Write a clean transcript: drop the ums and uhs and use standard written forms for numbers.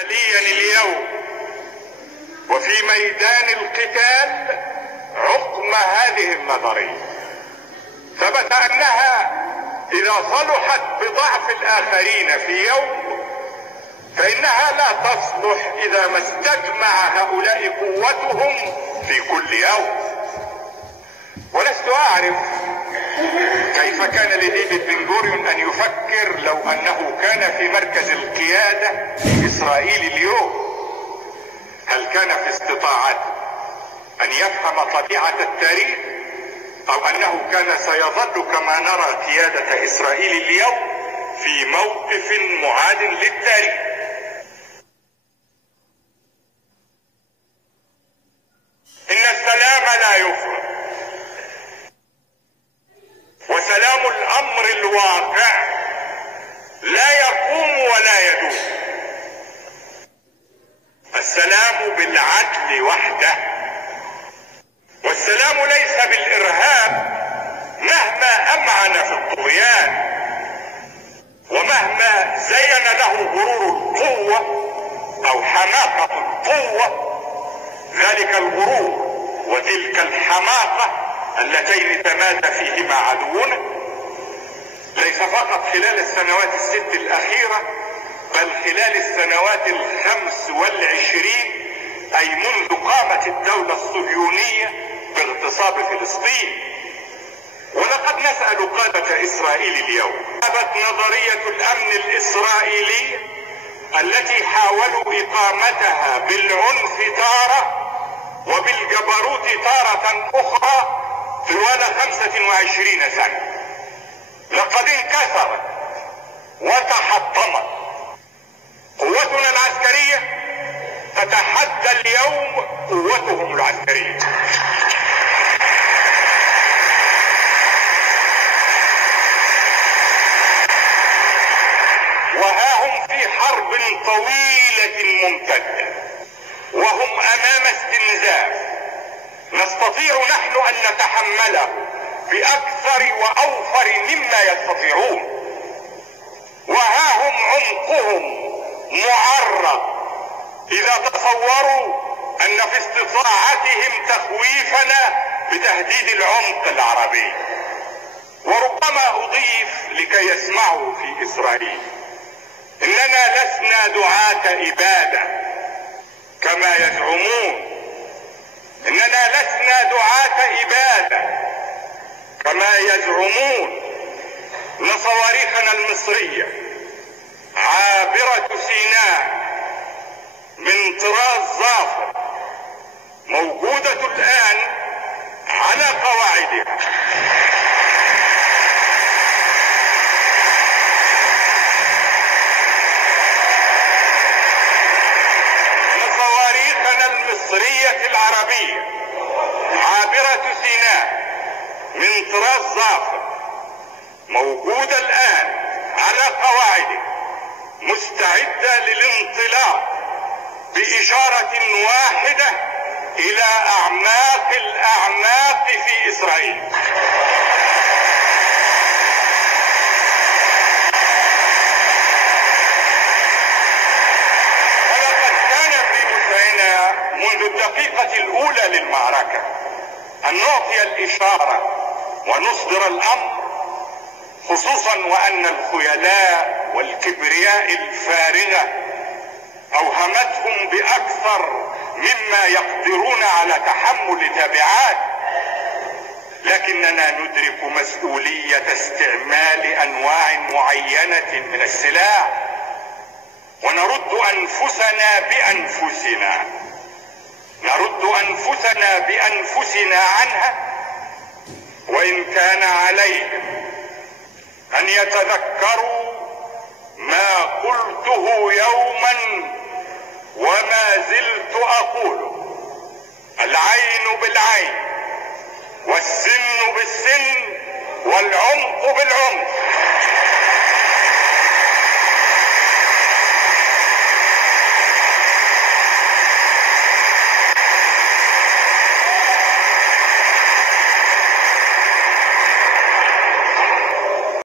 حاليا اليوم وفي ميدان القتال عقم هذه النظرية. ثبت انها اذا صلحت بضعف الاخرين في يوم فانها لا تصلح اذا ما استجمع هؤلاء قوتهم في كل يوم. ولست اعرف كيف كان لديفيد بن غوريون ان يفكر لو انه كان في مركز القيادة في اسرائيل اليوم. هل كان في استطاعته ان يفهم طبيعة التاريخ او انه كان سيظل كما نرى قيادة اسرائيل اليوم في موقف معاد للتاريخ؟ ان السلام لا يفرض، وسلام الامر الواقع لا يقوم ولا يدوم. السلام بالعدل وحده، والسلام ليس بالارهاب مهما امعن في الطغيان ومهما زين له غرور القوة او حماقة القوة. ذلك الغرور وتلك الحماقة اللتين تمادى فيهما عدونا ليس فقط خلال السنوات الست الاخيرة بل خلال السنوات 25 اي منذ قامت الدولة الصهيونية باغتصاب فلسطين. ولقد نسأل قادة اسرائيل اليوم، ثبت نظرية الامن الاسرائيلي التي حاولوا اقامتها بالعنف تارة وبالجبروت تارة اخرى طوال 25 سنة، لقد انكسرت وتحطمت. قوتنا العسكرية تتحدى اليوم قوتهم العسكرية. وها هم في حرب طويلة ممتدة وهم امام استنزاف نستطيع نحن ان نتحمله باكثر واوفر مما يستطيعون. وها هم عمقهم معرض اذا تصوروا ان في استطاعتهم تخويفنا بتهديد العمق العربي. وربما اضيف لكي يسمعوا في اسرائيل اننا لسنا دعاة ابادة كما يزعمون، اننا لسنا دعاة ابادة كما يزعمون. ان صواريخنا المصرية عابرة سيناء من طراز ظافر موجودة الان على قواعدها. المصرية العربية عابرة سيناء من طراز ظافر موجودة الآن على قواعده مستعدة للانطلاق بإشارة واحدة إلى أعماق الأعماق في إسرائيل. منذ الدقيقة الأولى للمعركة أن نعطي الإشارة ونصدر الأمر، خصوصا وأن الخيلاء والكبرياء الفارغة أوهمتهم بأكثر مما يقدرون على تحمل تبعات. لكننا ندرك مسؤولية استعمال أنواع معينة من السلاح ونرد أنفسنا بأنفسنا، نرد أنفسنا بأنفسنا عنها. وإن كان عليهم أن يتذكروا ما قلته يوما وما زلت أقوله: العين بالعين والسن بالسن والعمق بالعمق.